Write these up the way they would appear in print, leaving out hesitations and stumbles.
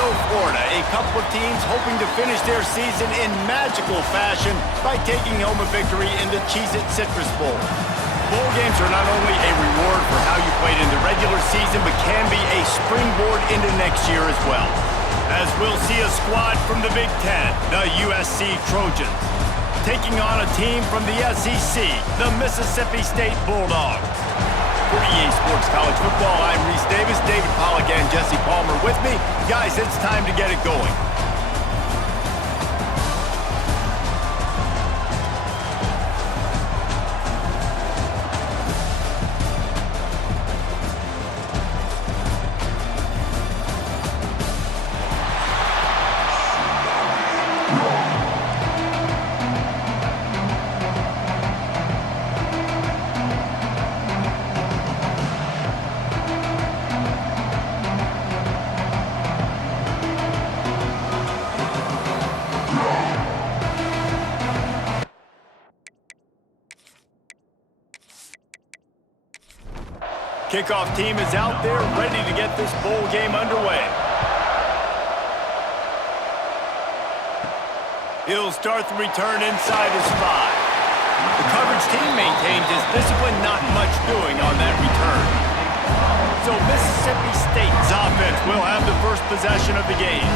Orlando, Florida. A couple of teams hoping to finish their season in magical fashion by taking home a victory in the Cheez-It Citrus Bowl. Bowl games are not only a reward for how you played in the regular season, but can be a springboard into next year as well. As we'll see a squad from the Big Ten, the USC Trojans, taking on a team from the SEC, the Mississippi State Bulldogs. For EA Sports College Football, I'm Reese Davis, David Pollack, and Jesse Palmer with me. Guys, it's time to get it going. Kickoff team is out there ready to get this bowl game underway. He'll start the return inside his 5. The coverage team maintains his discipline, not much doing on that return. So Mississippi State's offense will have the first possession of the game.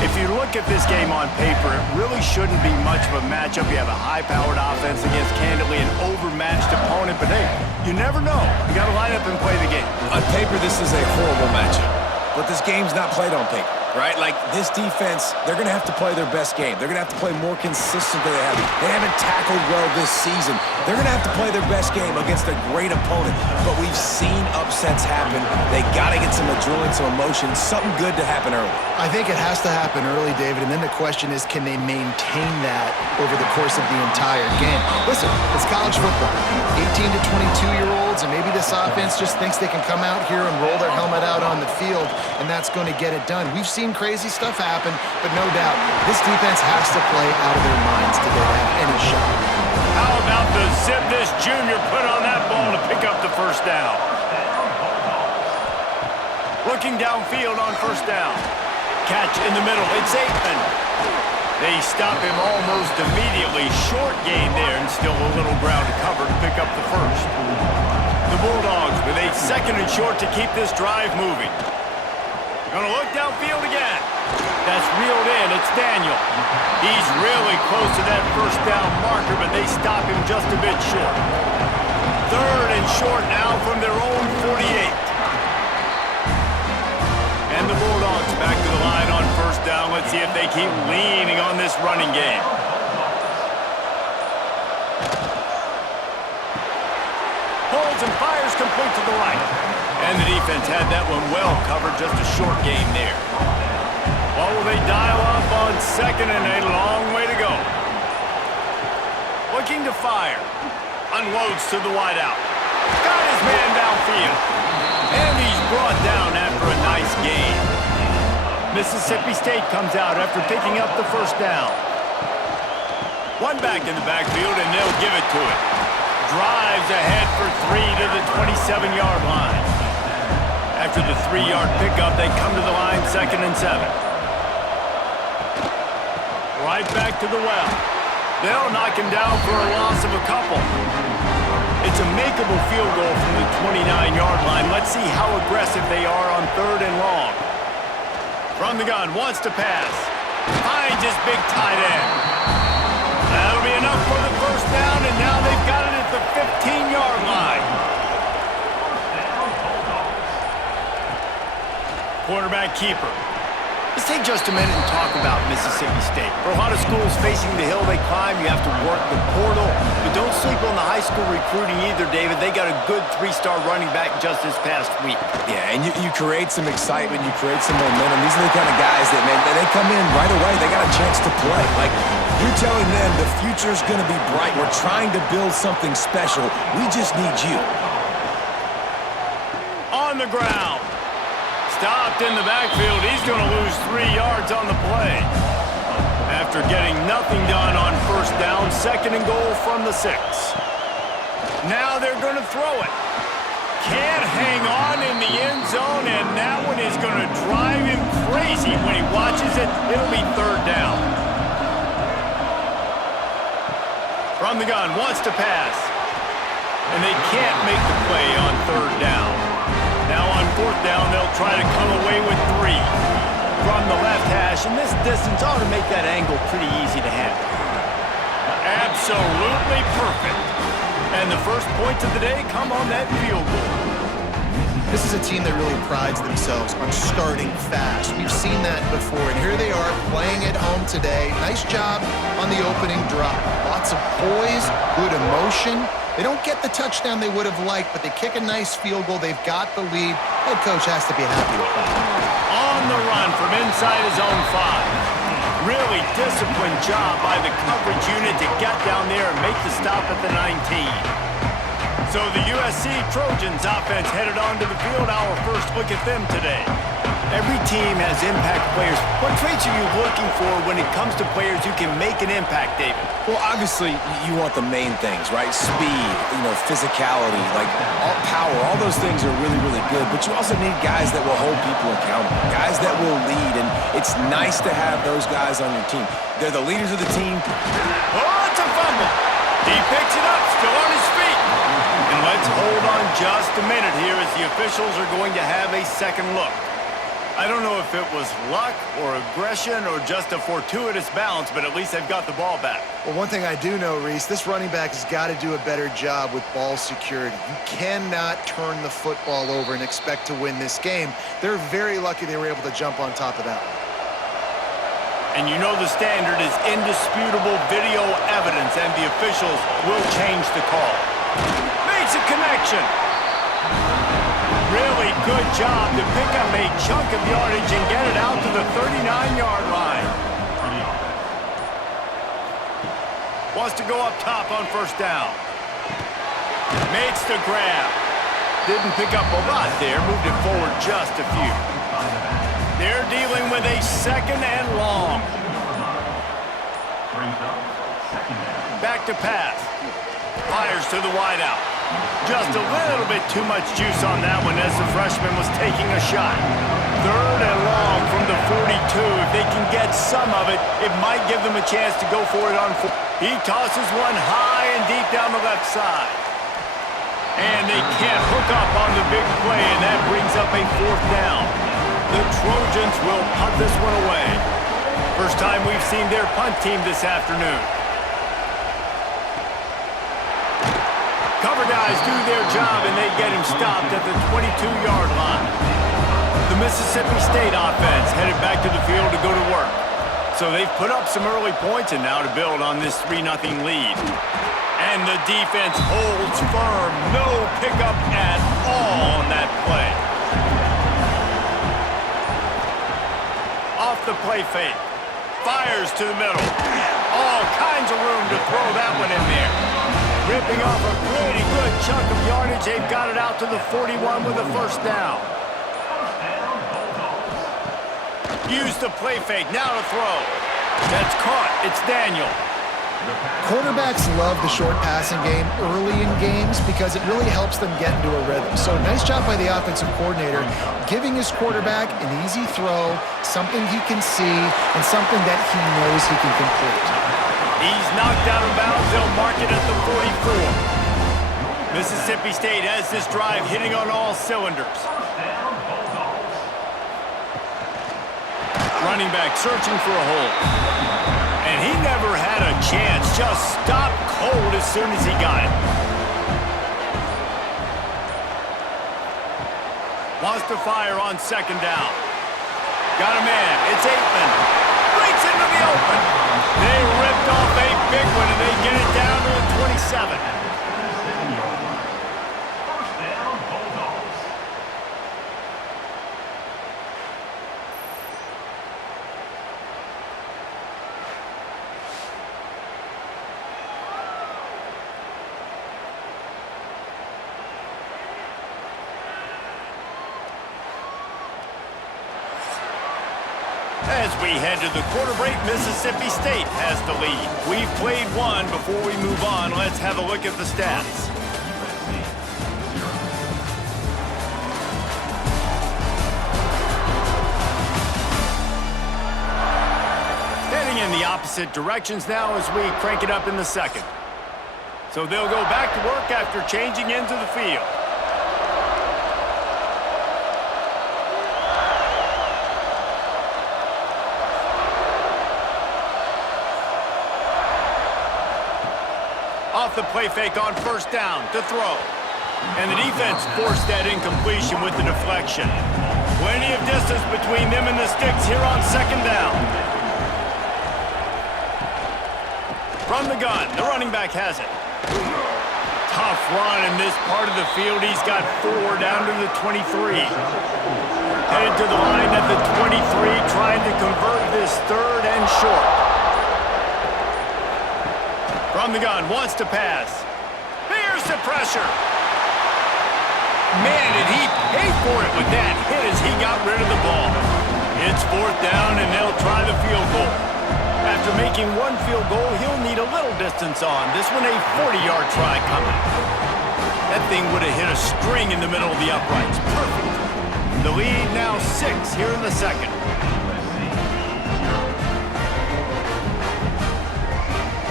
If you look at this game on paper, it really shouldn't be much of a matchup. You have a high-powered offense against, candidly, an overmatched opponent. But hey, you never know. You got to line up and play the game. On paper, this is a horrible matchup. But this game's not played on paper, right? Like, this defense, they're going to have to play their best game. They're going to have to play more consistent than they have. They haven't tackled well this season. They're going to have to play their best game against a great opponent. But we've seen upsets happen. They got to get some adrenaline, some emotion, something good to happen early. I think it has to happen early, David, and then the question is, can they maintain that over the course of the entire game? Listen, it's college football. 18 to 22-year-olds, and maybe this offense just thinks they can come out here and roll their helmet out on the field, and that's going to get it done. We've seen crazy stuff happen, but no doubt, this defense has to play out of their minds today to have any shot. How about the zip this junior put on that ball to pick up the first down? Looking downfield on first down. Catch in the middle, it's Aikman. They stop him almost immediately. Short gain there, and still a little ground to cover to pick up the first. The Bulldogs with a second and short to keep this drive moving. Gonna look downfield again. That's reeled in, it's Daniel. He's really close to that first down marker, but they stop him just a bit short. Third and short now from their own 48. And the Bulldogs back to the line on first down. Let's see if they keep leaning on this running game. Holds and fires complete to the right. And the defense had that one well covered, just a short gain there. What will they dial up on second and a long way to go? Looking to fire. Unloads to the wideout. Got his man downfield. And he's brought down after a nice gain. Mississippi State comes out after picking up the first down. One back in the backfield, and they'll give it to it. Drives ahead for 3 to the 27-yard line. After the 3-yard pickup, they come to the line, 2nd and 7. Right back to the well. They'll knock him down for a loss of a couple. It's a makeable field goal from the 29-yard line. Let's see how aggressive they are on 3rd and long. From the gun, wants to pass. Finds his big tight end. That'll be enough for the first down, and now they've got it at the 15-yard line. Quarterback keeper. Let's take just a minute and talk about Mississippi State. For a lot of schools facing the hill they climb, you have to work the portal. But don't sleep on the high school recruiting either, David. They got a good 3-star running back just this past week. Yeah, and you create some excitement, you create some momentum. These are the kind of guys that, man, they come in right away. They got a chance to play. Like, you're telling them the future's going to be bright. We're trying to build something special. We just need you. On the ground. Stopped in the backfield. He's going to lose 3 yards on the play. After getting nothing done on first down, 2nd and goal from the 6. Now they're going to throw it. can't hang on in the end zone, and that one is going to drive him crazy when he watches it. It'll be third down. From the gun, wants to pass. And they can't make the play on third down. Now on fourth down, they'll try to come away with 3. From the left hash, and this distance ought to make that angle pretty easy to handle. Absolutely perfect. And the first points of the day come on that field goal. This is a team that really prides themselves on starting fast. We've seen that before, and here they are playing at home today. Nice job on the opening drive. Lots of poise, good emotion. They don't get the touchdown they would have liked, but they kick a nice field goal. They've got the lead. Head coach has to be happy with that. On the run from inside his own 5. Really disciplined job by the coverage unit to get down there and make the stop at the 19. So the USC Trojans offense headed onto the field. Our first look at them today. Every team has impact players. What traits are you looking for when it comes to players who can make an impact, David? Well, obviously, you want the main things, right? Speed, physicality, like all power. All those things are really, really good. But you also need guys that will hold people accountable, guys that will lead. And it's nice to have those guys on your team. They're the leaders of the team. Oh, it's a fumble. He picks it up, still on his feet. And let's hold on just a minute here as the officials are going to have a second look. I don't know if it was luck or aggression or just a fortuitous bounce, but at least they've got the ball back. Well, one thing I do know, Reese, this running back has got to do a better job with ball security. You cannot turn the football over and expect to win this game. They're very lucky they were able to jump on top of that. And you know the standard is indisputable video evidence, and the officials will change the call. Makes a connection. Really good job to pick up a chunk of yardage and get it out to the 39-yard line. Wants to go up top on first down. Makes the grab. Didn't pick up a lot there. Moved it forward just a few. They're dealing with a second and long. Back to pass. Fires to the wideout. Just a little bit too much juice on that one as the freshman was taking a shot. Third and long from the 42. If they can get some of it, it might give them a chance to go for it on 4. He tosses one high and deep down the left side. And they can't hook up on the big play, and that brings up a fourth down. The Trojans will punt this one away. First time we've seen their punt team this afternoon. Cover guys do their job, and they get him stopped at the 22-yard line. The Mississippi State offense headed back to the field to go to work. So they've put up some early points, and now to build on this 3-0 lead. And the defense holds firm. No pickup at all on that play. Off the play fake. Fires to the middle. All kinds of room to throw that one in there. Ripping off a pretty good chunk of yardage. They've got it out to the 41 with a first down. Use the play fake. Now to throw. That's caught. It's Daniel. Quarterbacks love the short passing game early in games because it really helps them get into a rhythm. So nice job by the offensive coordinator giving his quarterback an easy throw, something he can see, and something that he knows he can complete. He's knocked out of bounds. They'll mark it at the 44. Mississippi State has this drive hitting on all cylinders. Running back searching for a hole. And he never had a chance. Just stopped cold as soon as he got it. Wants to fire on second down. Got a man. It's Aikman. Breaks into the open. They ripped off a big one, and they get it down to the 27. As we head to the quarter break, Mississippi State has the lead. We've played one. Before we move on, let's have a look at the stats. in the opposite directions now as we crank it up in the second. So they'll go back to work after changing into the field. Off the play fake on first down to throw. And the defense forced that incompletion with the deflection. Plenty of distance between them and the sticks here on second down. From the gun, the running back has it. Tough run in this part of the field. He's got 4 down to the 23. Headed to the line at the 23, trying to convert this third and short. From the gun, wants to pass. Here's the pressure. Man, did he pay for it with that hit as he got rid of the ball. It's fourth down, and they'll try the field goal. After making one field goal, he'll need a little distance on. This one a 40-yard try coming. That thing would have hit a string in the middle of the uprights. Perfect. The lead now 6 here in the second.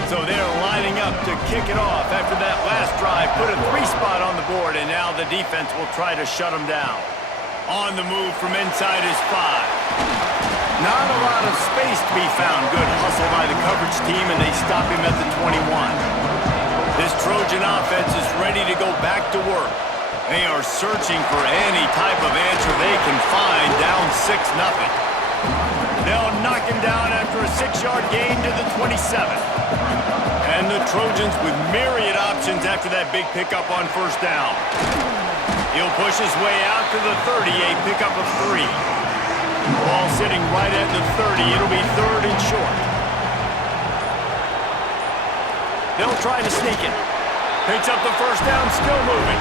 So they're lining up to kick it off after that last drive. Put a 3 spot on the board, and now the defense will try to shut them down. On the move from inside his 5. Not a lot of space to be found. Good hustle by the coverage team, and they stop him at the 21. This Trojan offense is ready to go back to work. They are searching for any type of answer they can find, down 6-0. They'll knock him down after a 6-yard gain to the 27. And the Trojans with myriad options after that big pickup on first down. He'll push his way out to the 30, a pickup of 3. Ball sitting right at the 30. It'll be third and short. They'll try to sneak it. Picks up the first down, still moving.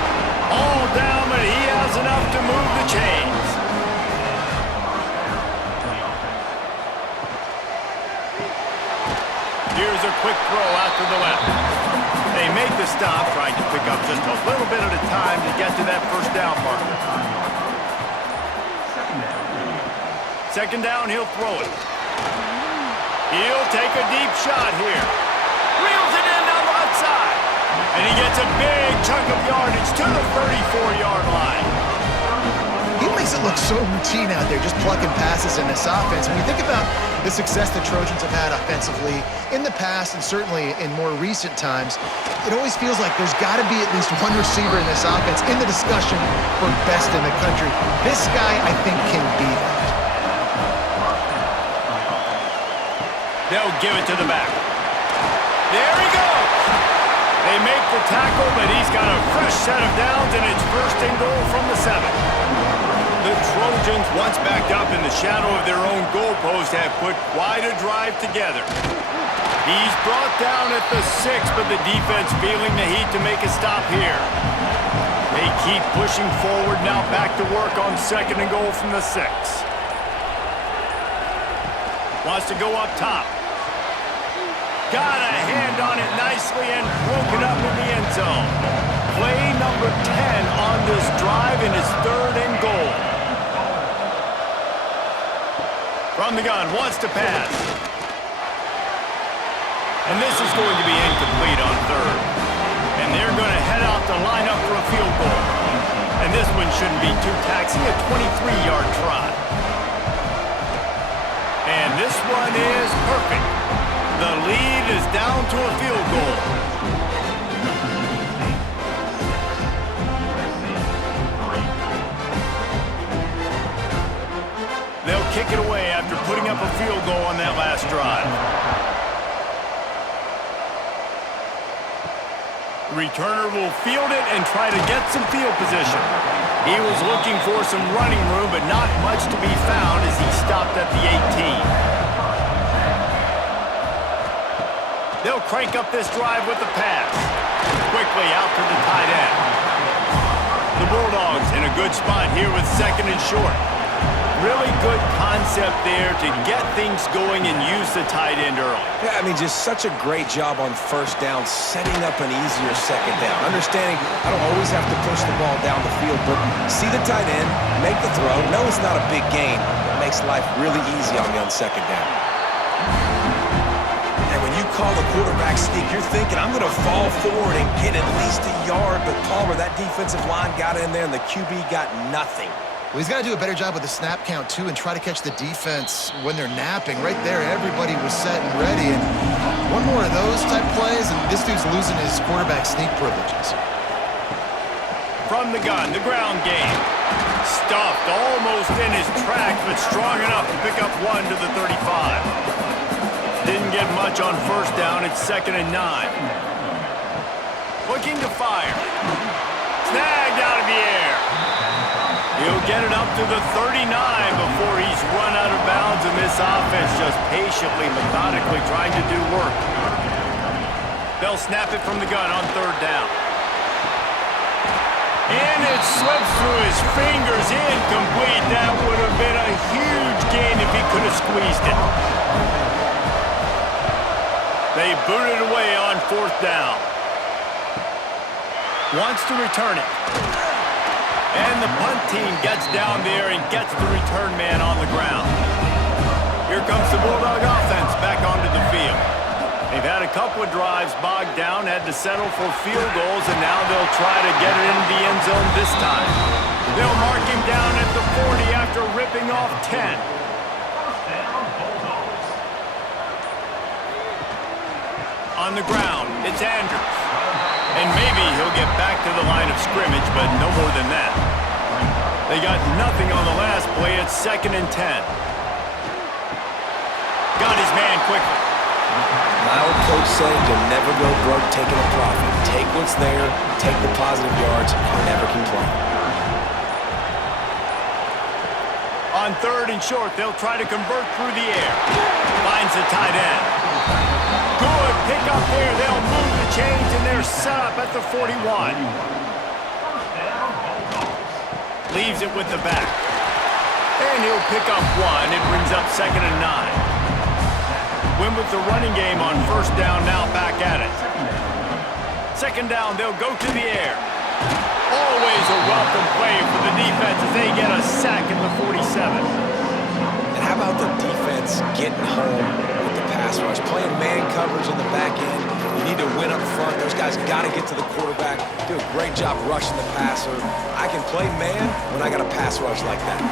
All down, but he has enough to move the chains. Here's a quick throw out to the left. They make the stop, trying to pick up just a little bit at a time to get to that first down marker. Second down, he'll throw it. He'll take a deep shot here. Wheels it in down the left side. And he gets a big chunk of yardage to the 34-yard line. He makes it look so routine out there, just plucking passes in this offense. When you think about the success the Trojans have had offensively in the past and certainly in more recent times, it always feels like there's got to be at least one receiver in this offense in the discussion for best in the country. This guy, I think, can be that. They'll give it to the back. There he goes. They make the tackle, but he's got a fresh set of downs, and it's first and goal from the 7. The Trojans, once backed up in the shadow of their own goalpost, have put quite a drive together. He's brought down at the 6, but the defense feeling the heat to make a stop here. They keep pushing forward, now back to work on second and goal from the 6. Wants to go up top. Got a hand on it nicely and broken up in the end zone. Play number 10 on this drive, and it's third and goal. From the gun, wants to pass. And this is going to be incomplete on third. And they're going to head out to line up for a field goal. And this one shouldn't be too taxing, a 23-yard try. And this one is perfect. The lead is down to a field goal. They'll kick it away after putting up a field goal on that last drive. The returner will field it and try to get some field position. He was looking for some running room, but not much to be found as he stopped at the 18. They'll crank up this drive with the pass. Quickly out to the tight end. The Bulldogs in a good spot here with second and short. Really good concept there to get things going and use the tight end early. Yeah, I mean, just such a great job on first down, setting up an easier second down. Understanding I don't always have to push the ball down the field, but see the tight end, make the throw. No, it's not a big gain. It makes life really easy on me on second down. call the quarterback sneak, you're thinking, I'm going to fall forward and get at least a yard. But Palmer, that defensive line got in there, and the QB got nothing. Well, he's got to do a better job with the snap count, too, and try to catch the defense when they're napping. Right there, everybody was set and ready. And one more of those type plays, and this dude's losing his quarterback sneak privileges. From the gun, the ground game. Stuffed almost in his tracks, but strong enough to pick up 1 to the 35. Didn't get much on first down. It's 2nd and 9. Looking to fire. Snagged out of the air. He'll get it up to the 39 before he's run out of bounds, and this offense just patiently, methodically trying to do work. They'll snap it from the gun on 3rd down. And it slips through his fingers, incomplete. That would have been a huge gain if he could have squeezed it. They boot it away on 4th down. Wants to return it. And the punt team gets down there and gets the return man on the ground. Here comes the Bulldog offense back onto the field. They've had a couple of drives bogged down, had to settle for field goals, and now they'll try to get it into the end zone this time. They'll mark him down at the 40 after ripping off 10. On the ground, it's Andrews. And maybe he'll get back to the line of scrimmage, but no more than that. They got nothing on the last play. It's 2nd and 10. Got his man quickly. My old coach said you'll never go broke taking a profit. Take what's there, take the positive yards, and never complain. On 3rd and short, they'll try to convert through the air. Finds the tight end. Good pick up there. They'll move the chains, and they're set up at the 41. Leaves it with the back. And he'll pick up 1. It brings up 2nd and 9. Win with the running game on 1st down, now back at it. 2nd down, they'll go to the air. Always a welcome play for the defense as they get a sack at the 47. And how about the defense getting home with the pass rush? Playing man coverage in the back end. You need to win up front. Those guys got to get to the quarterback. Do a great job rushing the passer. I can play man when I got a pass rush like that.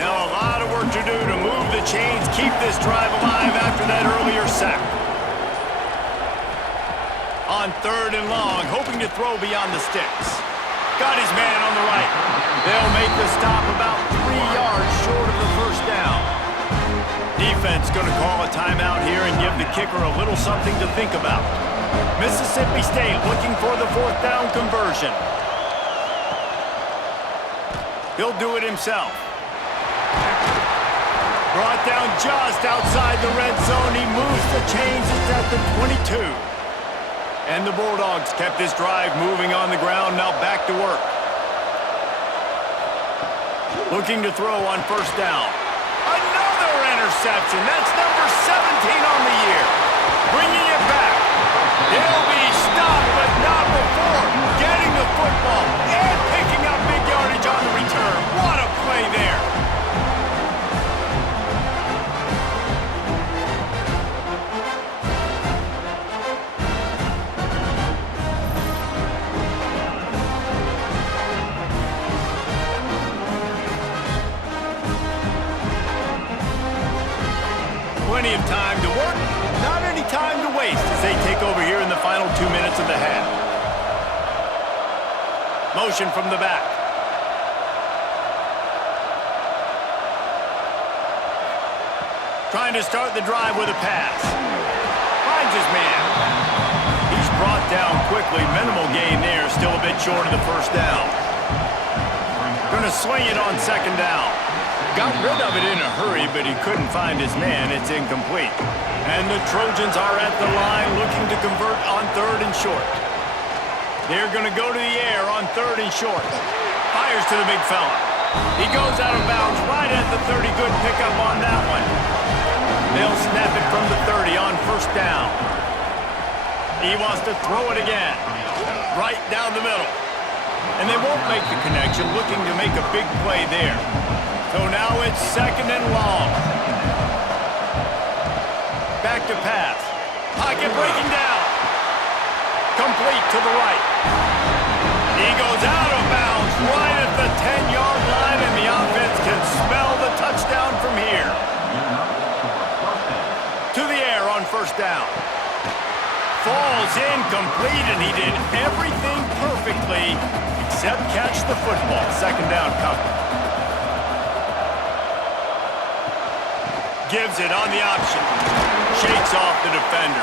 Now a lot of work to do to move the chains, keep this drive alive after that earlier sack. On 3rd and long, hoping to throw beyond the sticks. Got his man on the right. They'll make the stop about 3 yards short of the 1st down. Defense going to call a timeout here and give the kicker a little something to think about. Mississippi State looking for the 4th down conversion. He'll do it himself. Brought down just outside the red zone. He moves the chains. It's at the 22. And the Bulldogs kept this drive moving on the ground. Now back to work. Looking to throw on 1st down. Another interception. That's number 17 on the year. Bringing it back. They'll be stopped, but not before getting the football and picking up big yardage on the return. What a play there. Plenty of time to work, not any time to waste as they take over here in the final 2 minutes of the half. Motion from the back. Trying to start the drive with a pass. Finds his man. He's brought down quickly. Minimal gain there, still a bit short of the 1st down. Gonna swing it on 2nd down. Got rid of it in a hurry, but he couldn't find his man. It's incomplete. And the Trojans are at the line looking to convert on 3rd and short. They're going to go to the air on 3rd and short. Fires to the big fella. He goes out of bounds right at the 30. Good pickup on that one. They'll snap it from the 30 on 1st down. He wants to throw it again. Right down the middle. And they won't make the connection, looking to make a big play there. So now it's 2nd and long. pocket pass. Pocket breaking down. Complete to the right. He goes out of bounds right at the 10-yard line, and the offense can smell the touchdown from here. To the air on first down. Falls incomplete, and he did everything perfectly except catch the football. Second down coming. Gives it on the option. Shakes off the defender.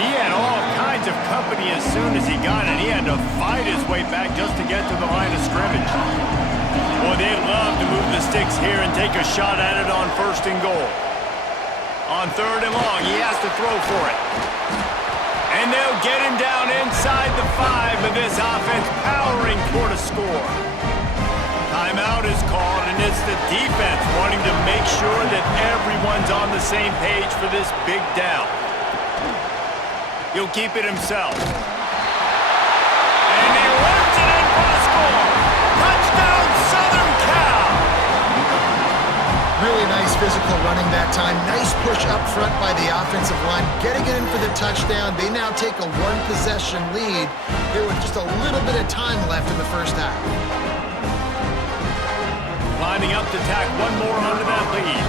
He had all kinds of company as soon as he got it. He had to fight his way back just to get to the line of scrimmage. Boy, they love to move the sticks here and take a shot at it on first and goal. On third and long, he has to throw for it. And they'll get him down inside the 5, but this offense powering toward a score. Timeout is called, and it's the defense wanting to make sure that everyone's on the same page for this big down. He'll keep it himself. And he runs it in for the score. Touchdown, Southern Cal! Really nice physical running that time. Nice push up front by the offensive line. Getting it in for the touchdown. They now take a one-possession lead here with just a little bit of time left in the first half. Lining up to tack one more onto that lead.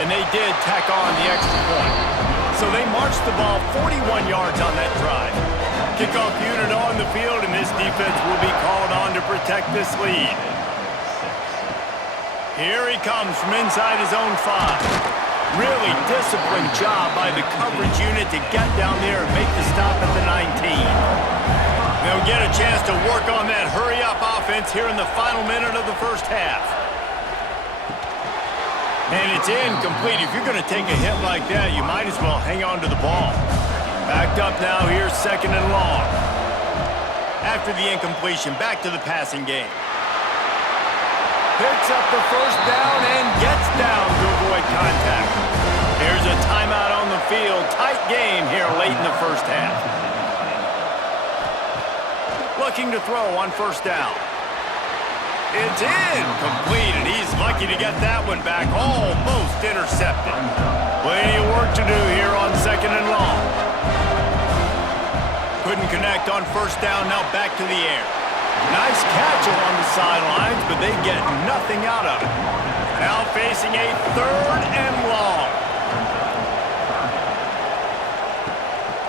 And they did tack on the extra point. So they marched the ball 41 yards on that drive. Kickoff unit on the field, and this defense will be called on to protect this lead. Here he comes from inside his own 5. Really disciplined job by the coverage unit to get down there and make the stop at the 19. They'll get a chance to work on that hurry-up offense here in the final minute of the first half. And it's incomplete. If you're going to take a hit like that, you might as well hang on to the ball. Backed up now, here's second and long. After the incompletion, back to the passing game. Picks up the first down and gets down to avoid contact. Here's a timeout on the field. Tight game here late in the first half. Looking to throw on first down. It's incomplete, and he's lucky to get that one back. Almost intercepted. Plenty of work to do here on second and long. Couldn't connect on first down, now back to the air. Nice catch along the sidelines, but they get nothing out of it. Now facing a third and long.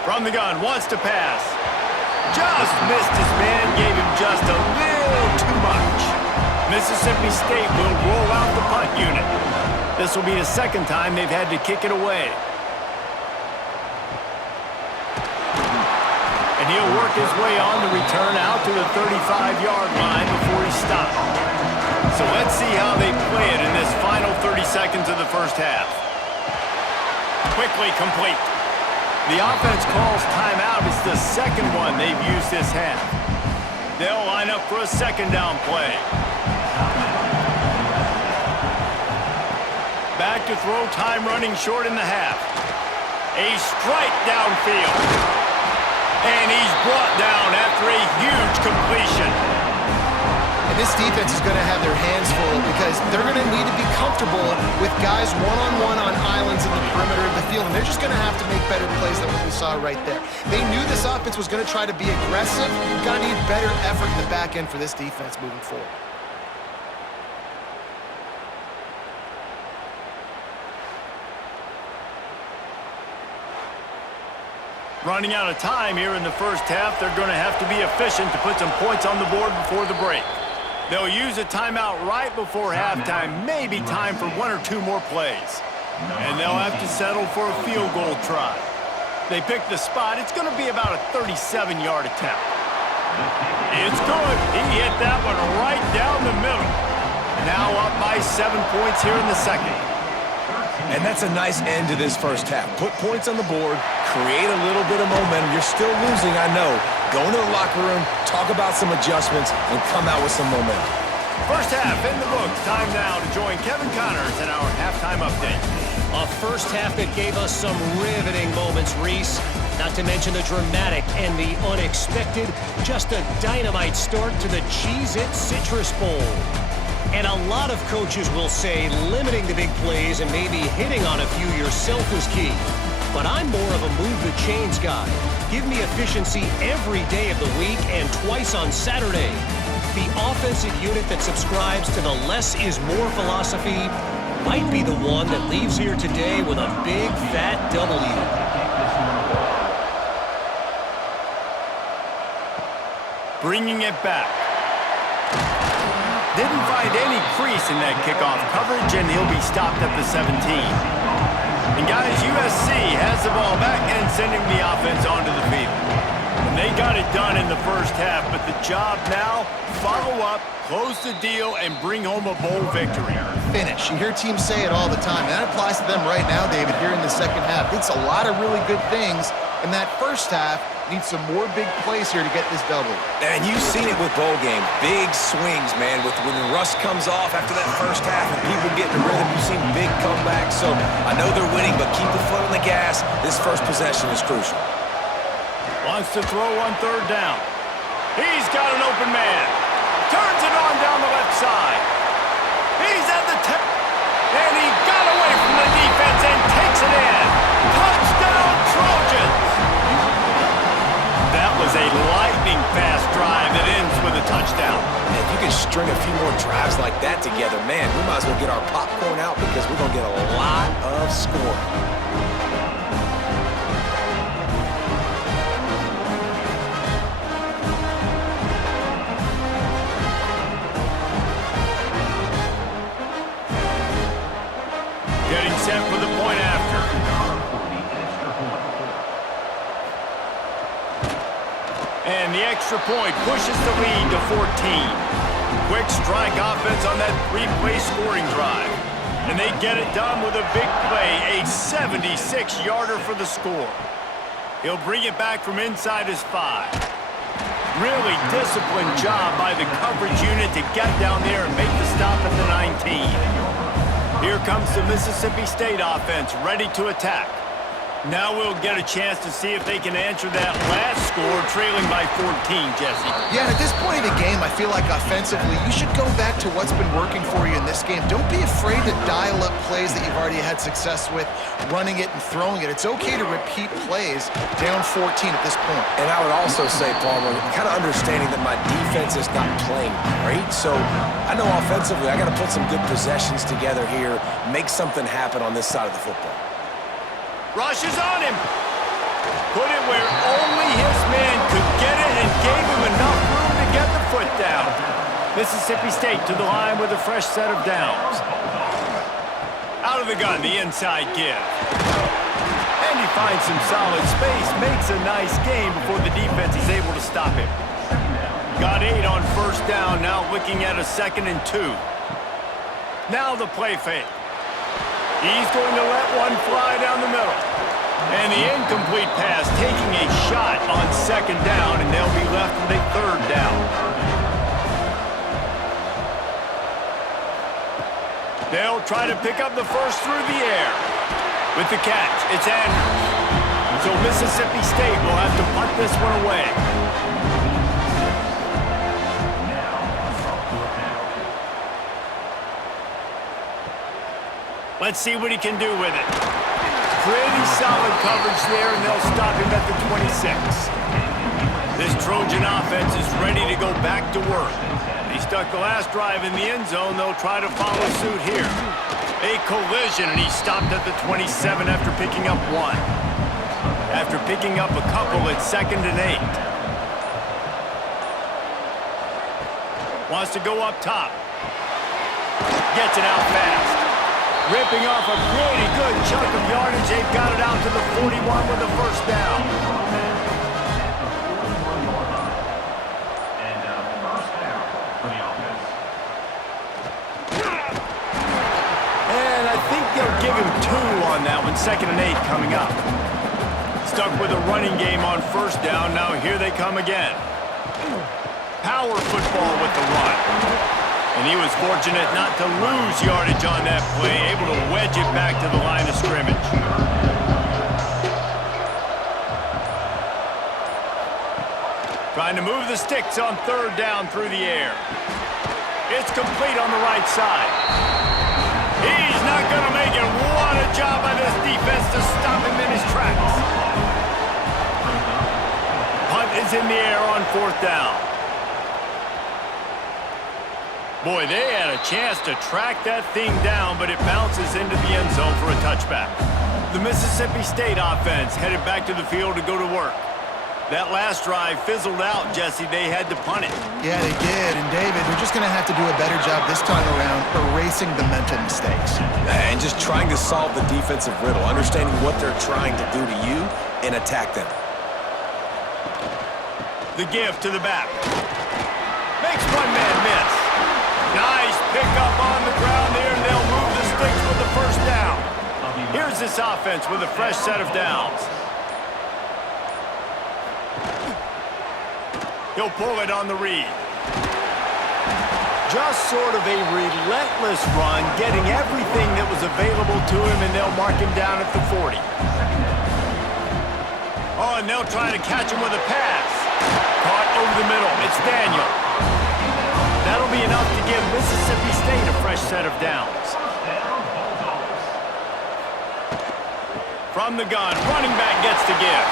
From the gun, wants to pass. Just missed his man, gave him just a little too much. Mississippi State will roll out the punt unit. This will be the second time they've had to kick it away. And he'll work his way on the return out to the 35-yard line before he stopped. So let's see how they play it in this final 30 seconds of the first half. Quickly complete. The offense calls timeout. It's the second one they've used this half. They'll line up for a second down play. Back to throw, time running short in the half. A strike downfield. And he's brought down after a huge completion. And this defense is going to have their hands full because they're going to need to be comfortable with guys one-on-one on islands in the perimeter of the field, and they're just going to have to make better plays than what we saw right there. They knew this offense was going to try to be aggressive. Going to need better effort in the back end for this defense moving forward. Running out of time here in the first half, they're going to have to be efficient to put some points on the board before the break. They'll use a timeout right before halftime, maybe time for one or two more plays. And they'll have to settle for a field goal try. They pick the spot. It's going to be about a 37-yard attempt. It's good. He hit that one right down the middle. Now up by 7 points here in the second. And that's a nice end to this first half. Put points on the board, create a little bit of momentum. You're still losing, I know. Go into the locker room, talk about some adjustments, and come out with some momentum. First half in the books. Time now to join Kevin Connors in our halftime update. A first half that gave us some riveting moments, Reese. Not to mention the dramatic and the unexpected. Just a dynamite start to the Cheez-It Citrus Bowl. And a lot of coaches will say limiting the big plays and maybe hitting on a few yourself is key. But I'm more of a move the chains guy. Give me efficiency every day of the week and twice on Saturday. The offensive unit that subscribes to the less is more philosophy might be the one that leaves here today with a big fat W. Bringing it back. Didn't find any crease in that kickoff coverage, and he'll be stopped at the 17. And guys, USC has the ball back and sending the offense onto the field. And they got it done in the first half, but the job now, follow up, close the deal, and bring home a bowl victory. Finish. You hear teams say it all the time. And that applies to them right now, David, here in the second half. It's a lot of really good things. In that first half, need some more big plays here to get this double. And you've seen it with bowl games. Big swings, man. When the rust comes off after that first half and people get in the rhythm, you've seen big comebacks. So I know they're winning, but keep the foot on the gas. This first possession is crucial. Wants to throw on third down. He's got an open man. Turns it on down the left side. He's at the tip. And he got away from the defense and takes it in. Touchdown, Trojans! That was a lightning-fast drive that ends with a touchdown. If you can string a few more drives like that together, man, we might as well get our popcorn out because we're going to get a lot of scoring. Getting set for the point after. And the extra point pushes the lead to 14. Quick strike offense on that three-play scoring drive. And they get it done with a big play, a 76-yarder for the score. He'll bring it back from inside his 5. Really disciplined job by the coverage unit to get down there and make the stop at the 19. Here comes the Mississippi State offense, ready to attack. Now we'll get a chance to see if they can answer that last score, trailing by 14, Jesse. Yeah, and at this point of the game, I feel like offensively, you should go back to what's been working for you in this game. Don't be afraid to dial up plays that you've already had success with, running it and throwing it. It's okay to repeat plays down 14 at this point. And I would also say, Palmer, kind of understanding that my defense is not playing great, so I know offensively I got to put some good possessions together here, make something happen on this side of the football. Rushes on him. Put it where only his man could get it and gave him enough room to get the foot down. Mississippi State to the line with a fresh set of downs. Out of the gun, the inside give. And he finds some solid space, makes a nice game before the defense is able to stop him. Got 8 on first down, now looking at a 2nd and 2. Now the play fake. He's going to let one fly down the middle. And the incomplete pass taking a shot on 2nd down, and they'll be left with a 3rd down. They'll try to pick up the first through the air. With the catch, it's Andrews. So Mississippi State will have to punt this one away. Let's see what he can do with it. Pretty solid coverage there, and they'll stop him at the 26. This Trojan offense is ready to go back to work. He stuck the last drive in the end zone. They'll try to follow suit here. A collision, and he's stopped at the 27 after picking up 1. After picking up a couple, it's 2nd and 8. Wants to go up top. Gets it out fast. Ripping off a pretty good chunk of yardage. They've got it out to the 41 with a first down. And I think they'll give him 2 on that one. 2nd and 8 coming up. Stuck with a running game on first down. Now here they come again. Power football with the run. And he was fortunate not to lose yardage on that play, able to wedge it back to the line of scrimmage. Trying to move the sticks on 3rd down through the air. It's complete on the right side. He's not going to make it. What a job by this defense to stop him in his tracks. Punt is in the air on 4th down. Boy, they had a chance to track that thing down, but it bounces into the end zone for a touchback. The Mississippi State offense headed back to the field to go to work. That last drive fizzled out, Jesse. They had to punt it. Yeah, they did. And, David, they're just going to have to do a better job this time around erasing the mental mistakes. And just trying to solve the defensive riddle, understanding what they're trying to do to you and attack them. The give to the back. Makes one man miss. Nice pickup on the ground there, and they'll move the sticks with the first down. Here's this offense with a fresh set of downs. He'll pull it on the read. Just sort of a relentless run, getting everything that was available to him, and they'll mark him down at the 40. Oh, and they'll try to catch him with a pass. Caught over the middle. It's Daniel. That'll be enough to give Mississippi State a fresh set of downs. From the gun, running back gets the give.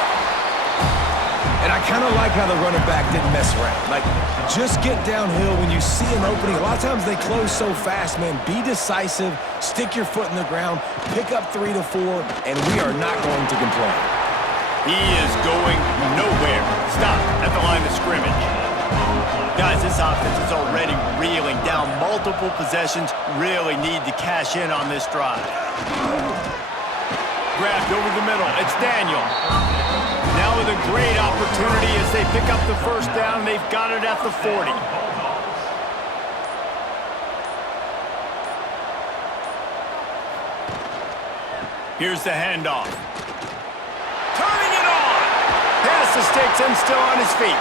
And I kind of like how the running back didn't mess around. Like, just get downhill when you see an opening. A lot of times they close so fast, man. Be decisive, stick your foot in the ground, pick up 3 to 4, and we are not going to complain. He is going nowhere. Stop at the line of scrimmage. Guys, this offense is already reeling down multiple possessions. Really need to cash in on this drive. Grabbed over the middle. It's Daniel. Now with a great opportunity as they pick up the first down. They've got it at the 40. Here's the handoff. Turning it on. Past the sticks and still on his feet.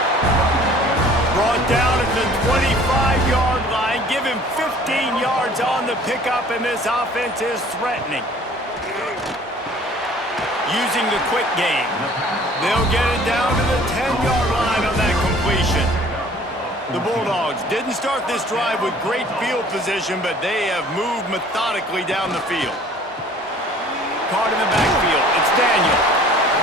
Brought down at the 25-yard line. Give him 15 yards on the pickup, and this offense is threatening. Using the quick game. They'll get it down to the 10-yard line on that completion. The Bulldogs didn't start this drive with great field position, but they have moved methodically down the field. Caught in the backfield. It's Daniel.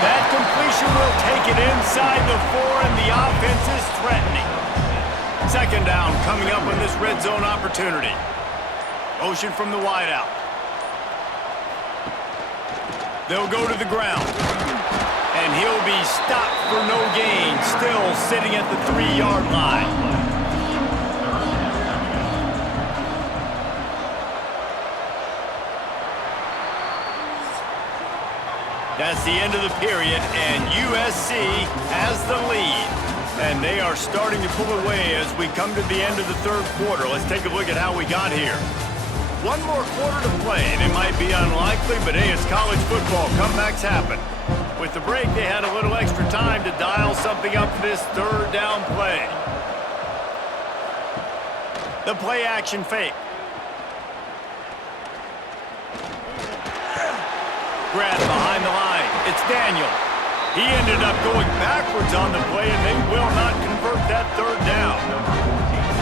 That completion will take it inside the 4, and the offense is threatening. Second down coming up on this red zone opportunity. Motion from the wideout. They'll go to the ground. And he'll be stopped for no gain, still sitting at the 3-yard line. That's the end of the period, and USC has the lead. And they are starting to pull away as we come to the end of the third quarter. Let's take a look at how we got here. One more quarter to play, and it might be unlikely, but hey, it's college football. Comebacks happen. With the break, they had a little extra time to dial something up for this third down play. The play action fake. Grab behind the line. It's Daniel. He ended up going backwards on the play, and they will not convert that third down.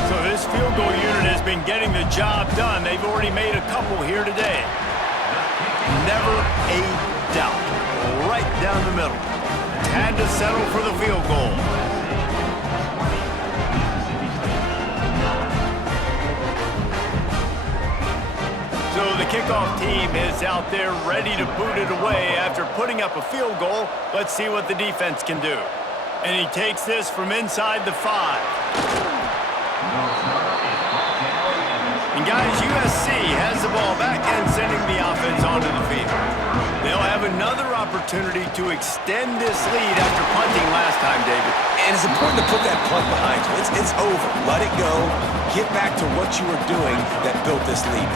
So this field goal unit has been getting the job done. They've already made a couple here today. Never a doubt. Right down the middle. Had to settle for the field goal. So the kickoff team is out there ready to boot it away after putting up a field goal. Let's see what the defense can do. And he takes this from inside the 5. And guys, USC has the ball back and sending the offense onto the field. They'll have another opportunity to extend this lead after punting last time, David. And it's important to put that punt behind you. It's over. Let it go. Get back to what you were doing that built this lead.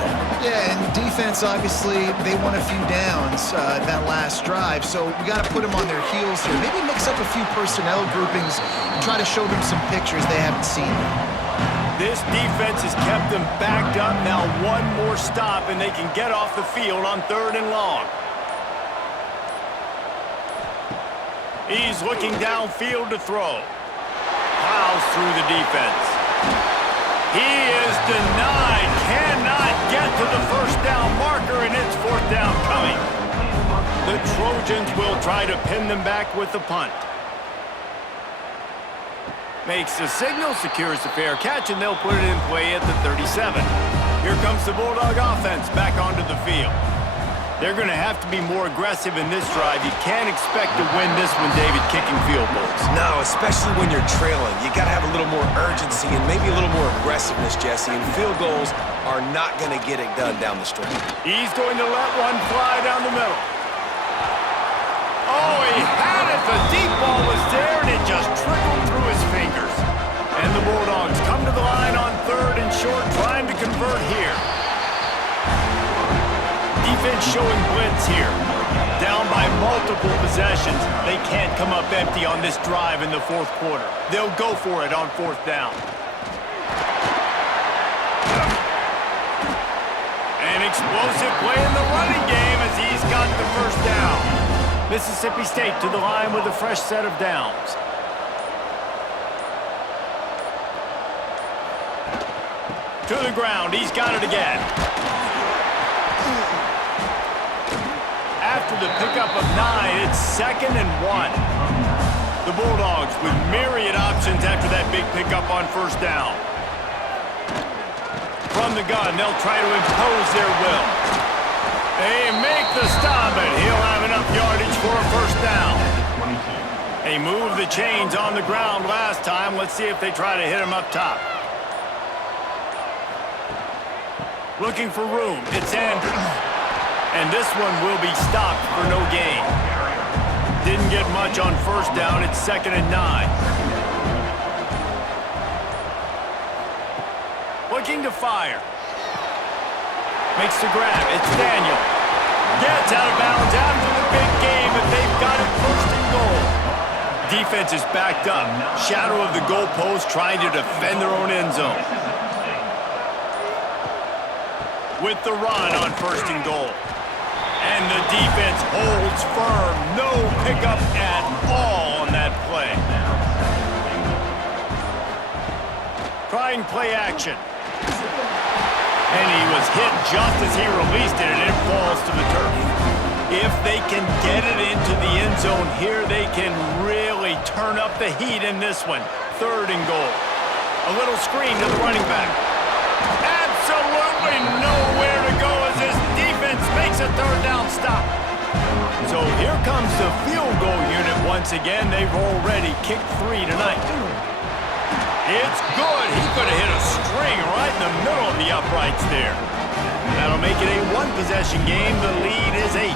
Yeah, and defense, obviously, they won a few downs that last drive, so we got to put them on their heels here. Maybe mix up a few personnel groupings and try to show them some pictures they haven't seen. This defense has kept them backed up. Now one more stop, and they can get off the field on 3rd and long. He's looking downfield to throw. Plows through the defense. He is denied. Cannot get to the first down marker, and it's fourth down coming. The Trojans will try to pin them back with the punt. Makes the signal, secures the fair catch, and they'll put it in play at the 37. Here comes the Bulldog offense back onto the field. They're going to have to be more aggressive in this drive. You can't expect to win this one, David, kicking field goals. No, especially when you're trailing. You got to have a little more urgency and maybe a little more aggressiveness, Jesse. And field goals are not going to get it done down the stretch. He's going to let one fly down the middle. Oh, he had it. The deep ball was there, and it just trickled through his fingers. And the Bulldogs come to the line on third and short, trying to convert here. Defense showing blitz here. Down by multiple possessions. They can't come up empty on this drive in the fourth quarter. They'll go for it on fourth down. An explosive play in the running game as he's got the first down. Mississippi State to the line with a fresh set of downs. To the ground. He's got it again. After the pickup of 9, it's 2nd and 1. The Bulldogs with myriad options after that big pickup on first down. From the gun, they'll try to impose their will. They make the stop, and he'll have enough yardage for a first down. They moved the chains on the ground last time. Let's see if they try to hit him up top. Looking for room. It's Andrews. And this one will be stopped for no gain. Didn't get much on first down. It's 2nd and 9. Looking to fire. Makes the grab. It's Daniel. Gets out of bounds after the big game, and they've got it first and goal. Defense is backed up. Shadow of the goalpost trying to defend their own end zone. With the run on first and goal. And the defense holds firm. No pickup at all on that play. Trying play action. And he was hit just as he released it, and it falls to the turf. If they can get it into the end zone here, they can really turn up the heat in this one. 3rd and goal. A little screen to the running back. Absolutely nowhere to go as this defense makes a 3rd down stop. So here comes the field goal unit once again. They've already kicked 3 tonight. It's good. He could have hit a string right in the middle of the uprights there. That'll make it a one-possession game. The lead is 8.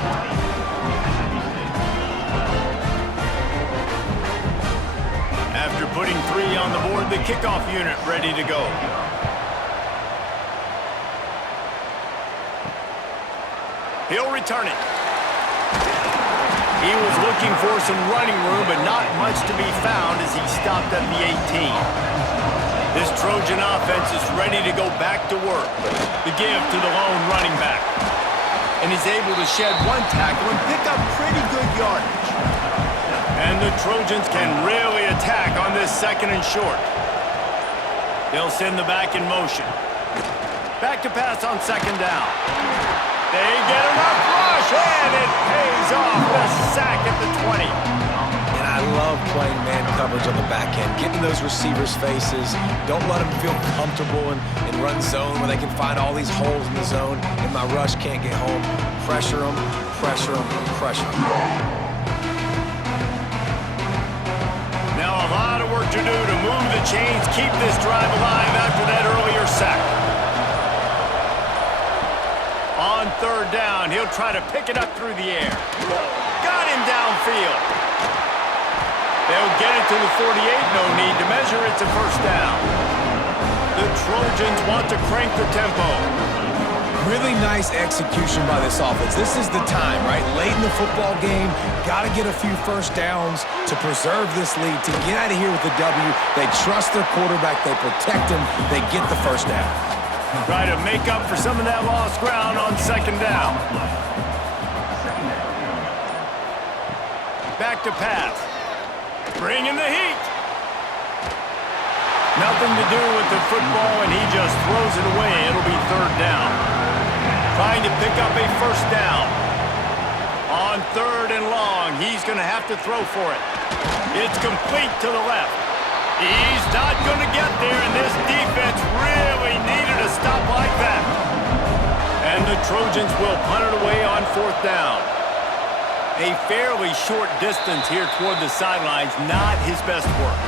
After putting 3 on the board, the kickoff unit ready to go. He'll return it. He was looking for some running room, but not much to be found as he stopped at the 18. This Trojan offense is ready to go back to work. The give to the lone running back. And he's able to shed one tackle and pick up pretty good yardage. And the Trojans can really attack on this 2nd and short. They'll send the back in motion. Back to pass on 2nd down. They get enough rush, and it pays off. The sack at the 20. And I love playing man coverage on the back end, getting those receivers' faces. Don't let them feel comfortable and run zone where they can find all these holes in the zone, and my rush can't get home. Pressure them, pressure them, pressure them. Now a lot of work to do to move the chains, keep this drive alive after that earlier sack. On 3rd down, he'll try to pick it up through the air. Got him downfield. They'll get it to the 48. No need to measure. It's a first down. The Trojans want to crank the tempo. Really nice execution by this offense. This is the time, right? Late in the football game, got to get a few first downs to preserve this lead, to get out of here with the W. They trust their quarterback. They protect him. They get the first down. Try to make up for some of that lost ground on 2nd down. Back to pass. Bringing the heat. Nothing to do with the football, and he just throws it away. It'll be third down. Trying to pick up a first down. On third and long, he's going to have to throw for it. It's complete to the left. He's not going to get there, and this defense really needed a stop like that. And the Trojans will punt it away on fourth down. A fairly short distance here toward the sidelines, not his best work.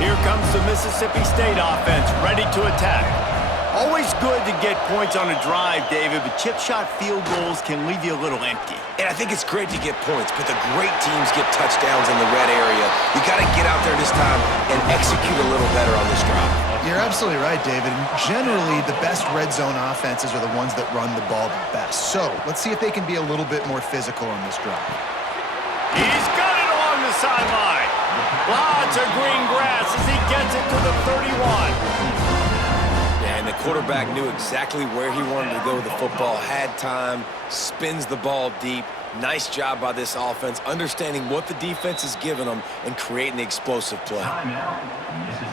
Here comes the Mississippi State offense, ready to attack. Always good to get points on a drive, David, but chip shot field goals can leave you a little empty. And I think it's great to get points, but the great teams get touchdowns in the red area. You got to get out there this time and execute a little better on this drive. You're absolutely right, David. Generally, the best red zone offenses are the ones that run the ball the best. So let's see if they can be a little bit more physical on this drive. He's got it along the sideline. Lots of green grass as he gets it to the 31. And the quarterback knew exactly where he wanted to go with the football, had time, spins the ball deep. Nice job by this offense, understanding what the defense is giving them and creating the explosive play.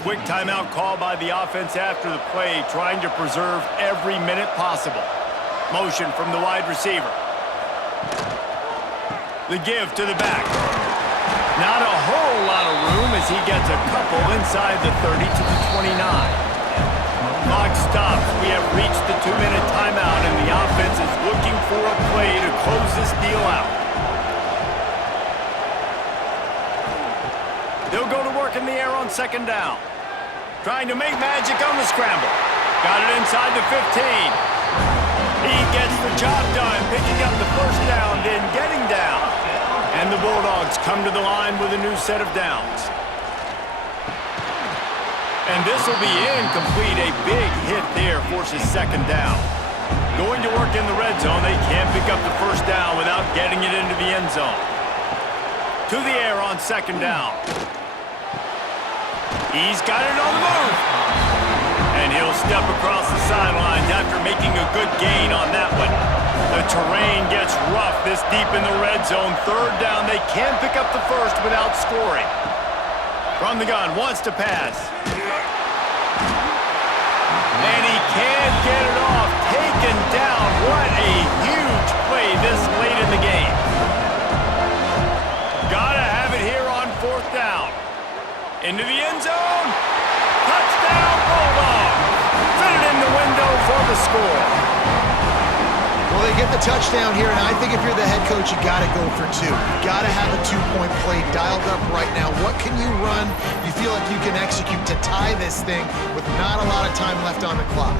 Quick timeout call by the offense after the play, trying to preserve every minute possible. Motion from the wide receiver. The give to the back. Not a whole lot of room as he gets a couple inside the 30 to the 29. Clock stops. We have reached the 2-minute timeout, and the offense is looking for a play to close this deal out. They'll go to work in the air on second down. Trying to make magic on the scramble. Got it inside the 15. He gets the job done, picking up the first down, then getting down. And the Bulldogs come to the line with a new set of downs. And this will be incomplete. A big hit there forces second down. Going to work in the red zone. They can't pick up the first down without getting it into the end zone. To the air on second down. He's got it on the move. And he'll step across the sidelines after making a good gain on that one. The terrain gets rough this deep in the red zone. Third down. They can't pick up the first without scoring. From the gun, wants to pass. And he can't get it off. Taken down. What a huge play this late in the game. Gotta have it here on fourth down. Into the end zone. Touchdown, Bulldogs. Fit it in the window for the score. Well, they get the touchdown here, and I think if you're the head coach, you got to go for two. You got to have a two-point play dialed up right now. What can you run you feel like you can execute to tie this thing with not a lot of time left on the clock?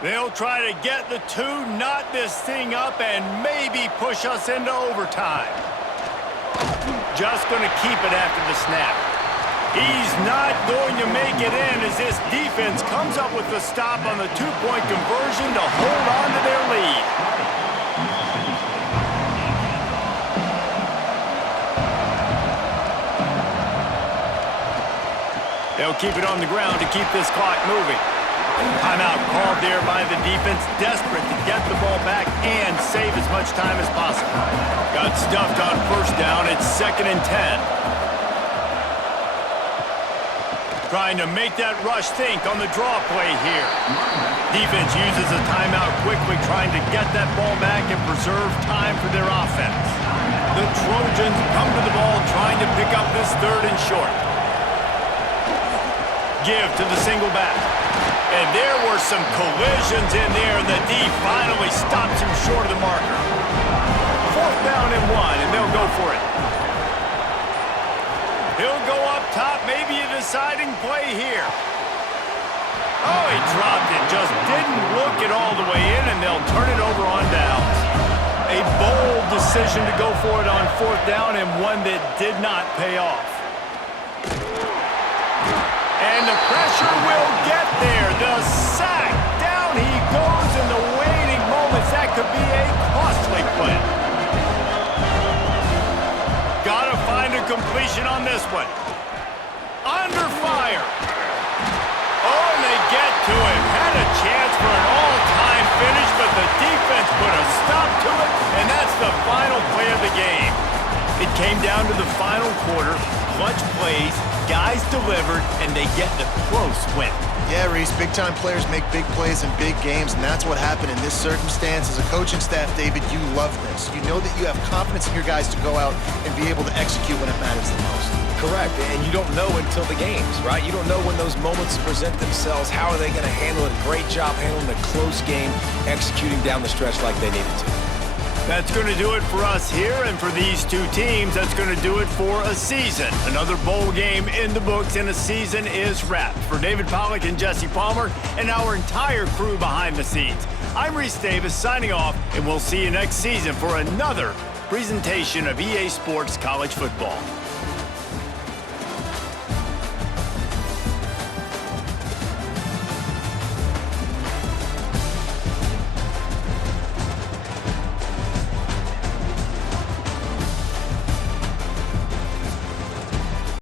They'll try to get the two, knot this thing up, and maybe push us into overtime. Just going to keep it after the snap. He's not going to make it in as this defense comes up with the stop on the two-point conversion to hold on to their lead. They'll keep it on the ground to keep this clock moving. Timeout called there by the defense, desperate to get the ball back and save as much time as possible. Got stuffed on first down. It's 2nd and 10. Trying to make that rush think on the draw play here. Defense uses a timeout quickly, trying to get that ball back and preserve time for their offense. The Trojans come to the ball, trying to pick up this third and short. Give to the single back. And there were some collisions in there, and the D finally stops him short of the marker. Fourth down and 1, and they'll go for it. He'll go up top, maybe a deciding play here. Oh, he dropped it, just didn't look it all the way in, and they'll turn it over on downs. A bold decision to go for it on fourth down, and one that did not pay off. And the pressure will get there. The sack. Down he goes in the waning moments. That could be a costly play. Gotta find a completion on this one. Under fire. Oh, and they get to it. Had a chance for an all-time finish, but the defense put a stop to it, and that's the final play of the game. It came down to the final quarter, clutch plays, guys delivered, and they get the close win. Yeah, Reese, big-time players make big plays in big games, and that's what happened in this circumstance. As a coaching staff, David, you love this. You know that you have confidence in your guys to go out and be able to execute when it matters the most. Correct, and you don't know until the games, right? You don't know when those moments present themselves. How are they going to handle it? Great job handling a close game, executing down the stretch like they needed to. That's going to do it for us here, and for these two teams, that's going to do it for a season. Another bowl game in the books, and a season is wrapped. For David Pollack and Jesse Palmer and our entire crew behind the scenes, I'm Reese Davis signing off, and we'll see you next season for another presentation of EA Sports College Football.